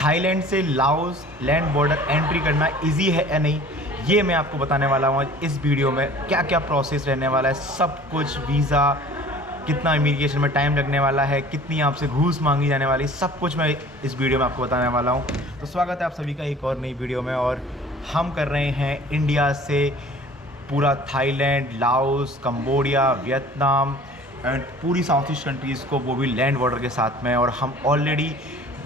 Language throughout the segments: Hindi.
थाईलैंड से लाओस लैंड बॉर्डर एंट्री करना इजी है या नहीं, ये मैं आपको बताने वाला हूँ इस वीडियो में। क्या क्या प्रोसेस रहने वाला है, सब कुछ, वीज़ा, कितना इमिग्रेशन में टाइम लगने वाला है, कितनी आपसे घूस मांगी जाने वाली, सब कुछ मैं इस वीडियो में आपको बताने वाला हूँ। तो स्वागत है आप सभी का एक और नई वीडियो में। और हम कर रहे हैं इंडिया से पूरा Thailand, Laos, Cambodia, Vietnam and पूरी साउथ ईस्ट कंट्रीज़ को, वो भी लैंड बॉर्डर के साथ में। और हम ऑलरेडी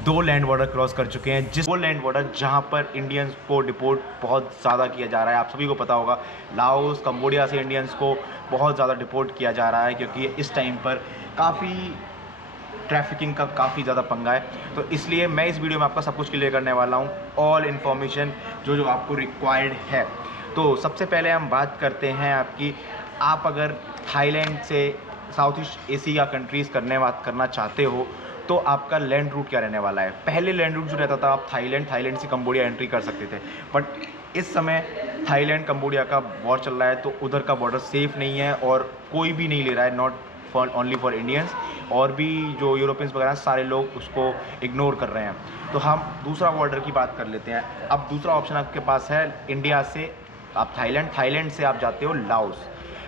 2 लैंड बॉर्डर क्रॉस कर चुके हैं, जिस वो लैंड बॉर्डर जहां पर इंडियंस को डिपोर्ट बहुत ज़्यादा किया जा रहा है। आप सभी को पता होगा, लाओस, कंबोडिया से इंडियंस को बहुत ज़्यादा डिपोर्ट किया जा रहा है, क्योंकि इस टाइम पर काफ़ी ट्रैफिकिंग का काफ़ी ज़्यादा पंगा है। तो इसलिए मैं इस वीडियो में आपका सब कुछ क्लियर करने वाला हूँ, ऑल इन्फॉर्मेशन जो जो आपको रिक्वायर्ड है। तो सबसे पहले हम बात करते हैं आपकी, आप अगर थाईलैंड से साउथ ईस्ट एशिया कंट्रीज़ करना चाहते हो तो आपका लैंड रूट क्या रहने वाला है। पहले लैंड रूट जो रहता था, आप थाईलैंड से कंबोडिया एंट्री कर सकते थे, बट इस समय थाईलैंड कंबोडिया का वॉर चल रहा है, तो उधर का बॉर्डर सेफ़ नहीं है और कोई भी नहीं ले रहा है, not for only for Indians, और भी जो यूरोपियंस वगैरह सारे लोग उसको इग्नोर कर रहे हैं। तो हम दूसरा बॉर्डर की बात कर लेते हैं। अब दूसरा ऑप्शन आपके पास है, इंडिया से आप थाईलैंड से आप जाते हो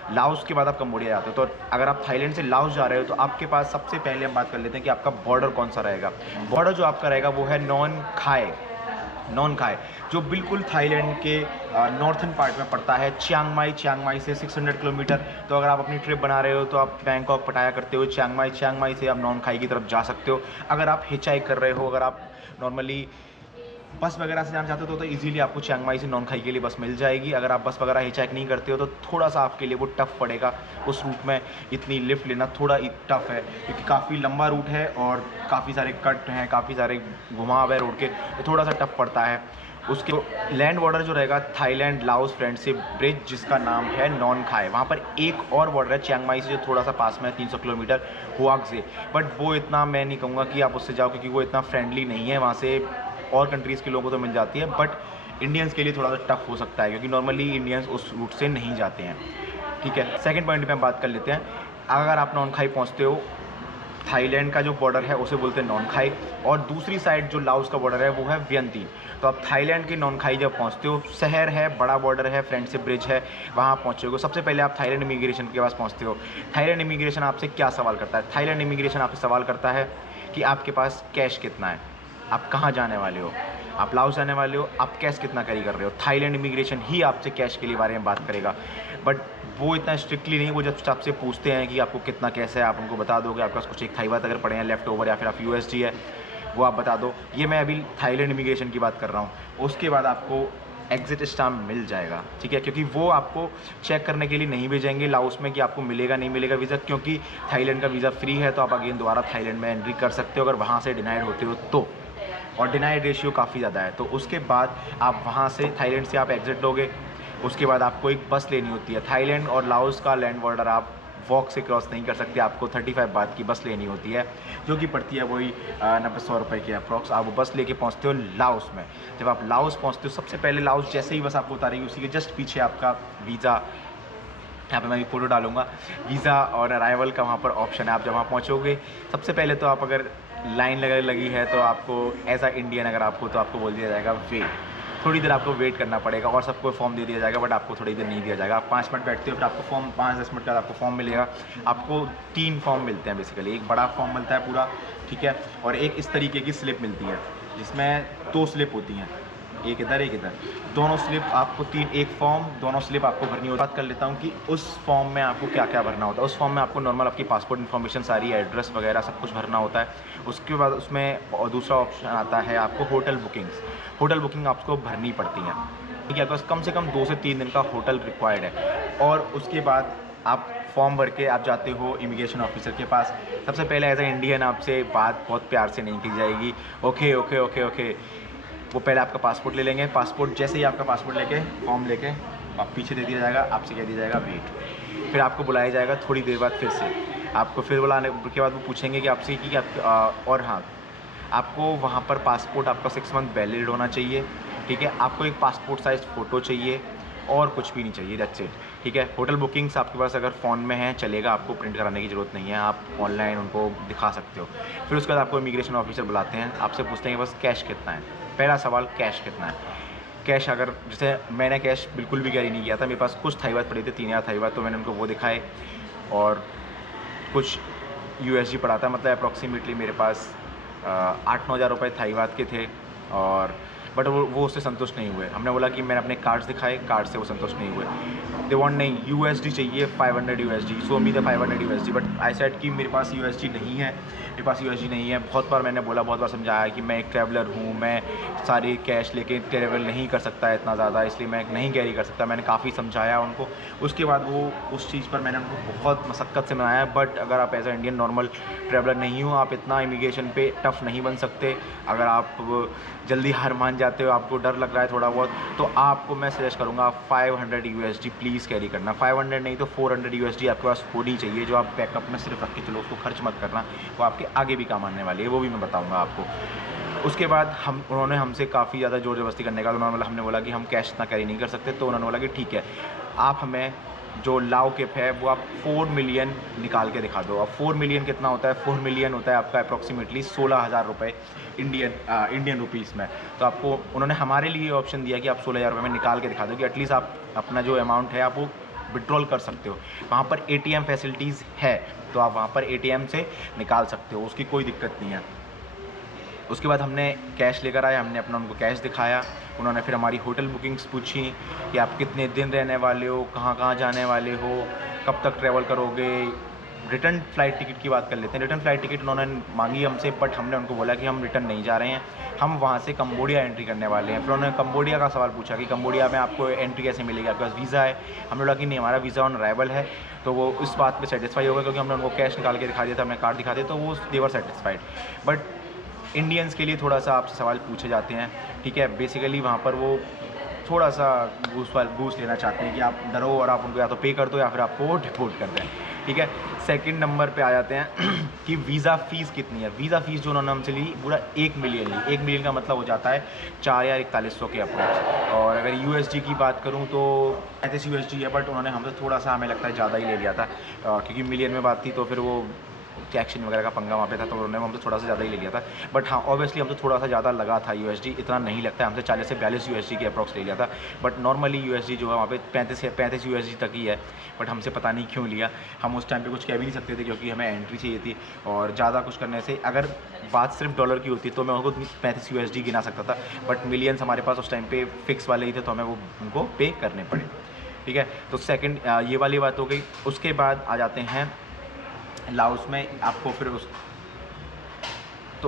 लाओस के बाद आप कंबोडिया जाते हो। तो अगर आप थाईलैंड से लाओस जा रहे हो तो आपके पास सबसे पहले हम बात कर लेते हैं कि आपका बॉर्डर कौन सा रहेगा। बॉर्डर जो आपका रहेगा वो है नॉन खाए, जो बिल्कुल थाईलैंड के नॉर्थन पार्ट में पड़ता है। चियांग माई से 600 किलोमीटर। तो अगर आप अपनी ट्रिप बना रहे हो तो आप बैंकॉक पटाया करते हो चियांग माई से आप नॉन खाई की तरफ जा सकते हो। अगर आप हिचाइक कर रहे हो, अगर आप नॉर्मली बस वगैरह से जाना चाहते हो तो इजीली आपको चियांग माई से नॉन खाई के लिए बस मिल जाएगी। अगर आप बस वगैरह हिचाइक नहीं करते हो तो थोड़ा सा आपके लिए वो टफ़ पड़ेगा, उस रूट में इतनी लिफ्ट लेना थोड़ा टफ़ है, क्योंकि काफ़ी लंबा रूट है और काफ़ी सारे कट हैं, काफ़ी सारे घुमाव है रोड के, तो थोड़ा सा टफ़ पड़ता है। उसके लैंड बॉर्डर जो रहेगा थाईलैंड लाओस फ्रेंडशिप ब्रिज, जिसका नाम है नॉन खाए। वहाँ पर एक और बॉर्डर है चियांग माई से जो थोड़ा सा पास में है, 300 किलोमीटर, हुआक से। बट वो इतना मैं नहीं कहूँगा कि आप उससे जाओ, क्योंकि वो इतना फ्रेंडली नहीं है। वहाँ से और कंट्रीज़ के लोगों को तो मिल जाती है, बट इंडियंस के लिए थोड़ा सा टफ हो सकता है, क्योंकि नॉर्मली इंडियंस उस रूट से नहीं जाते हैं। ठीक है, सेकंड पॉइंट पे हम बात कर लेते हैं। अगर आप नॉन खाई पहुंचते हो, थाईलैंड का जो बॉर्डर है उसे बोलते हैं नॉन खाई, और दूसरी साइड जो लाओस का बॉर्डर है वो है वियंती। तो आप थाईलैंड के नॉन खाई जब पहुंचते हो, शहर है, बड़ा बॉर्डर है, फ्रेंडशिप ब्रिज है, वहाँ पहुँचोगे। सबसे पहले आप थाईलैंड इमिग्रेशन के पास पहुँचते हो। थाईलैंड इमिग्रेशन आपसे क्या सवाल करता है? थाईलैंड इमिग्रेशन आपसे सवाल करता है कि आपके पास कैश कितना है, आप कहाँ जाने वाले हो, आप लाओस जाने वाले हो, आप कैश कितना कैरी कर रहे हो। थाईलैंड इमिग्रेशन ही आपसे कैश के लिए बारे में बात करेगा, बट वो इतना स्ट्रिक्टली नहीं। वो जब आपसे पूछते हैं कि आपको कितना कैश है, आप उनको बता दोगे। आपके पास कुछ एक थाईबात अगर पड़े हैं लेफ्ट ओवर, या फिर आप यूएसडी है वो आप बता दो। ये मैं अभी थाईलैंड इमिग्रेशन की बात कर रहा हूँ। उसके बाद आपको एग्जिट स्टाम्प मिल जाएगा, ठीक है, क्योंकि वो आपको चेक करने के लिए नहीं भेजेंगे लाओस में कि आपको मिलेगा नहीं मिलेगा वीज़ा, क्योंकि थाईलैंड का वीज़ा फ्री है। तो आप अगेन दोबारा थाईलैंड में एंट्री कर सकते हो अगर वहाँ से डिनाइड होते हो तो, और डिनाइड रेशियो काफ़ी ज़्यादा है। तो उसके बाद आप वहाँ से थाईलैंड से आप एग्जिट लोगे। उसके बाद आपको एक बस लेनी होती है। थाईलैंड और लाओस का लैंड बॉर्डर आप वॉक से क्रॉस नहीं कर सकते, आपको 35 बात की बस लेनी होती है, जो कि पड़ती है वही 90-100 रुपये की अप्रॉक्स। आप वो बस लेके पहुंचते हो लाओस में। जब आप लाओस पहुंचते हो, सबसे पहले लाओस जैसे ही बस आपको उतारेगी, उसी के जस्ट पीछे आपका वीज़ा, यहाँ पे मैं भी फ़ोटो डालूंगा, वीज़ा और अराइवल का वहाँ पर ऑप्शन है। आप जब वहाँ पहुँचोगे, सबसे पहले तो आप अगर लाइन लगी है तो आपको एज अ इंडियन अगर आप हो तो आपको बोल दिया जाएगा वेट, थोड़ी देर आपको वेट करना पड़ेगा, और सबको फॉर्म दे दिया जाएगा, बट आपको थोड़ी देर नहीं दिया जाएगा। आप 5 मिनट बैठते हो, फिर आपको फॉर्म 5-10 मिनट के बाद आपको फॉर्म मिलेगा। आपको 3 फॉर्म मिलते हैं बेसिकली। एक बड़ा फॉर्म मिलता है पूरा, ठीक है, और एक इस तरीके की स्लिप मिलती है, जिसमें 2 स्लिप होती हैं, एक इधर एक इधर, दोनों स्लिप आपको एक फॉर्म, दोनों स्लिप आपको भरनी होती है। बात कर लेता हूँ कि उस फॉर्म में आपको क्या क्या भरना होता है। उस फॉर्म में आपको नॉर्मल आपकी पासपोर्ट इन्फॉर्मेशन सारी, एड्रेस वगैरह सब कुछ भरना होता है। उसके बाद उसमें और दूसरा ऑप्शन आता है आपको होटल बुकिंग आपको भरनी पड़ती है, ठीक है। आपको कम से कम 2 से 3 दिन का होटल रिक्वायर्ड है। और उसके बाद आप फॉर्म भर के आप जाते हो इमिग्रेशन ऑफिसर के पास। सबसे पहले एज ए इंडियन आपसे बात बहुत प्यार से नहीं की जाएगी, ओके ओके ओके ओके। वो पहले आपका पासपोर्ट ले लेंगे। पासपोर्ट जैसे ही आपका पासपोर्ट लेके फॉर्म लेके आप पीछे दे दिया जाएगा, आपसे कह दिया जाएगा वेट। फिर आपको बुलाया जाएगा थोड़ी देर बाद, फिर से आपको फिर बुलाने के बाद वो पूछेंगे कि आपसे कि आप और हाँ, आपको वहाँ पर पासपोर्ट आपका 6 मंथ वैलिड होना चाहिए, ठीक है। आपको एक पासपोर्ट साइज़ फ़ोटो चाहिए और कुछ भी नहीं चाहिए, दैट्स इट, ठीक है। होटल बुकिंग्स आपके पास अगर फ़ोन में है चलेगा, आपको प्रिंट कराने की ज़रूरत नहीं है, आप ऑनलाइन उनको दिखा सकते हो। फिर उसके बाद आपको इमिग्रेशन ऑफिसर बुलाते हैं, आपसे पूछते हैं कि बस कैश कितना है। पहला सवाल कैश कितना है। कैश अगर जैसे मैंने कैश बिल्कुल भी कैरी नहीं किया था, मेरे पास कुछ थाईबात पड़े थे, 3000 थाईबात, तो मैंने उनको वो दिखाए और कुछ USD पड़ा था, मतलब अप्रॉक्सीमेटली मेरे पास 8-9 हज़ार रुपये थाईबात के थे। और बट वो उससे संतुष्ट नहीं हुए। हमने बोला कि मैंने अपने कार्ड्स दिखाए, कार्ड से वो संतुष्ट नहीं हुए। दे वांट नहीं USD चाहिए 500 USD, so me the 500 USD, but I said कि मेरे पास USD नहीं है, मेरे पास USD नहीं है। बहुत बार मैंने बोला, बहुत बार समझाया कि मैं एक ट्रैवलर हूँ, मैं सारी कैश लेके ट्रैवल नहीं कर सकता इतना ज़्यादा, इसलिए मैं नहीं कैरी कर सकता। मैंने काफ़ी समझाया उनको। उसके बाद वो उस चीज़ पर मैंने उनको बहुत मशक्क़त से मनाया। बट अगर आप as a Indian normal traveller नहीं हो, आप इतना इमिग्रेशन पे टफ़ नहीं बन सकते। अगर आप जल्दी हार मान जाते हो, आपको डर लग रहा है थोड़ा बहुत, तो आपको मैं सजेस्ट करूँगा 500 USD प्लीज़ कैरी करना। 500 नहीं तो 400 USD आपके पास होनी चाहिए, जो आप बैकअप में सिर्फ रख के चलो, उसको खर्च मत करना, वो आपके आगे भी काम आने वाली है, वो भी मैं बताऊँगा आपको। उसके बाद उन्होंने हमसे काफ़ी ज़्यादा ज़ोर ज़बरदस्ती करने का, हमने बोला कि हम कैश इतना कैरी नहीं कर सकते, तो उन्होंने बोला कि ठीक है, आप हमें जो लाओ किप है वो आप 4 मिलियन निकाल के दिखा दो। अब 4 मिलियन कितना होता है? 4 मिलियन होता है आपका अप्रॉक्सीमेटली 16,000 रुपये इंडियन रुपीज़ में। तो आपको उन्होंने हमारे लिए ऑप्शन दिया कि आप 16,000 रुपये में निकाल के दिखा दो, कि एटलीस्ट आप अपना जो अमाउंट है आप वो विड्रॉल कर सकते हो। वहाँ पर ATM फैसिलिटीज़ है, तो आप वहाँ पर ATM से निकाल सकते हो, उसकी कोई दिक्कत नहीं है। उसके बाद हमने कैश लेकर आए, हमने अपना उनको कैश दिखाया। उन्होंने फिर हमारी होटल बुकिंग्स पूछी कि आप कितने दिन रहने वाले हो, कहाँ कहाँ जाने वाले हो, कब तक ट्रैवल करोगे। रिटर्न फ़्लाइट टिकट की बात कर लेते हैं। रिटर्न फ़्लाइट टिकट उन्होंने मांगी हमसे, बट हमने उनको बोला कि हम रिटर्न नहीं जा रहे हैं, हम वहाँ से कंबोडिया एंट्री करने वाले हैं। फिर उन्होंने कंबोडिया का सवाल पूछा कि कंबोडिया में आपको एंट्री कैसे मिलेगी, आपके पास वीज़ा है। हमने बोला कि नहीं, हमारा वीज़ा ऑन अराइवल है। तो वो इस बात पे सेटिस्फाई हो गए, क्योंकि हमने उनको कैश निकाल के दिखा दिया था, हमने कार्ड दिखा दिया, तो वो दे वर सेटिस्फाइड। बट इंडियंस के लिए थोड़ा सा आपसे सवाल पूछे जाते हैं, ठीक है। बेसिकली वहाँ पर वो थोड़ा सा घूस लेना चाहते हैं कि आप डरो और आप उनको या तो पे कर दो या फिर आपको डिपोर्ट कर दें, ठीक है। सेकंड नंबर पे आ जाते हैं कि वीज़ा फ़ीस कितनी है। वीज़ा फ़ीस जो उन्होंने हमसे ली पूरा 1 मिलियन ली। 1 मिलियन का मतलब हो जाता है 4,4100 के अप्रोक्स। और अगर USD की बात करूँ तो 35 USD है, बट उन्होंने हमसे थोड़ा सा, हमें लगता है, ज़्यादा ही ले लिया था, क्योंकि मिलियन में बात थी, तो फिर वो टैक्शन वगैरह का पंगा वहाँ पे था, तो उन्होंने हमसे थोड़ा सा ज़्यादा ही ले लिया था। बट हाँ, ऑब्वियसली हमसे थोड़ा सा ज़्यादा लगा था USD, इतना नहीं लगता है, हमसे 40 से 42 USD के अप्रॉक्स ले लिया था। बट नॉर्मली USD जो है वहाँ पे 35 USD तक ही है, बट हमसे पता नहीं क्यों लिया। हम उस टाइम पे कुछ कह भी नहीं सकते थे, क्योंकि हमें एंट्री चाहिए थी, और ज़्यादा कुछ करने से, अगर बात सिर्फ डॉलर की होती तो मैं उनको 35 USD गिना सकता था, बट मिलियंस हमारे पास उस टाइम पे फिक्स वाले ही थे, तो हमें वो उनको पे करने पड़े, ठीक है। तो सेकंड ये वाली बात हो गई। उसके बाद आ जाते हैं लाओस में। आपको फिर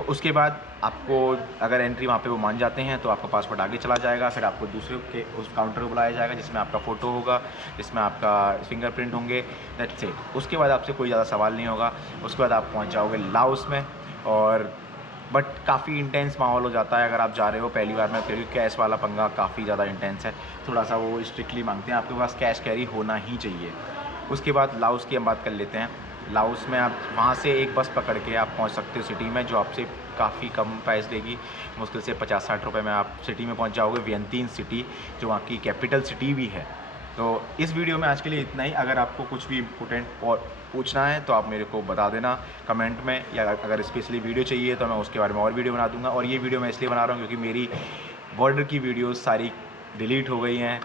उसके बाद आपको अगर एंट्री वहाँ पे वो मान जाते हैं, तो आपका पासपोर्ट आगे चला जाएगा। फिर आपको दूसरे के उस काउंटर को बुलाया जाएगा, जिसमें आपका फ़ोटो होगा, जिसमें आपका फिंगरप्रिंट होंगे, दैट्स इट। उसके बाद आपसे कोई ज़्यादा सवाल नहीं होगा। उसके बाद आप पहुँच जाओगे लाओस में। और बट काफ़ी इंटेंस माहौल हो जाता है अगर आप जा रहे हो पहली बार में, क्योंकि कैश वाला पंगा काफ़ी ज़्यादा इंटेंस है। थोड़ा सा वो स्ट्रिक्टली मांगते हैं, आपके पास कैश कैरी होना ही चाहिए। उसके बाद लाओस की हम बात कर लेते हैं। लाओस में आप वहाँ से एक बस पकड़ के आप पहुँच सकते हो सिटी में, जो आपसे काफ़ी कम प्राइस देगी। मुश्किल से 50-60 रुपये में आप सिटी में पहुँच जाओगे, वियंतीन सिटी, जो वहाँ की कैपिटल सिटी भी है। तो इस वीडियो में आज के लिए इतना ही। अगर आपको कुछ भी इम्पोर्टेंट और पूछना है तो आप मेरे को बता देना कमेंट में, या अगर स्पेशली वीडियो चाहिए तो मैं उसके बारे में और वीडियो बना दूँगा। और ये वीडियो मैं इसलिए बना रहा हूँ क्योंकि मेरी बॉर्डर की वीडियोज़ सारी डिलीट हो गई हैं।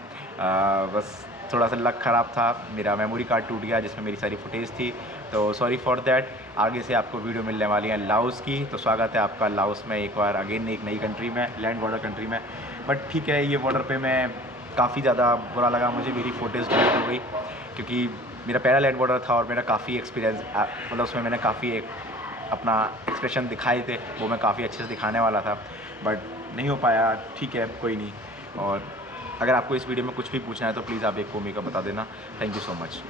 बस थोड़ा सा लक ख़राब था, मेरा मेमोरी कार्ड टूट गया जिसमें मेरी सारी फुटेज थी, तो सॉरी फॉर दैट। आगे से आपको वीडियो मिलने वाली है लाओस की, तो स्वागत है आपका लाओस में एक बार अगेन, एक नई कंट्री में, लैंड बॉर्डर कंट्री में। बट ठीक है, ये बॉर्डर पे मैं काफ़ी ज़्यादा बुरा लगा मुझे, मेरी फ़ोटेज डिलीट हो गई, क्योंकि मेरा पहला लैंड बॉर्डर था और मेरा काफ़ी एक्सपीरियंस, मतलब उसमें मैंने काफ़ी एक अपना एक्सप्रेशन दिखाए थे, वो मैं काफ़ी अच्छे से दिखाने वाला था, बट नहीं हो पाया। ठीक है, कोई नहीं। और अगर आपको इस वीडियो में कुछ भी पूछना है तो प्लीज़ आप एक को मेरे को बता देना। Thank you so much.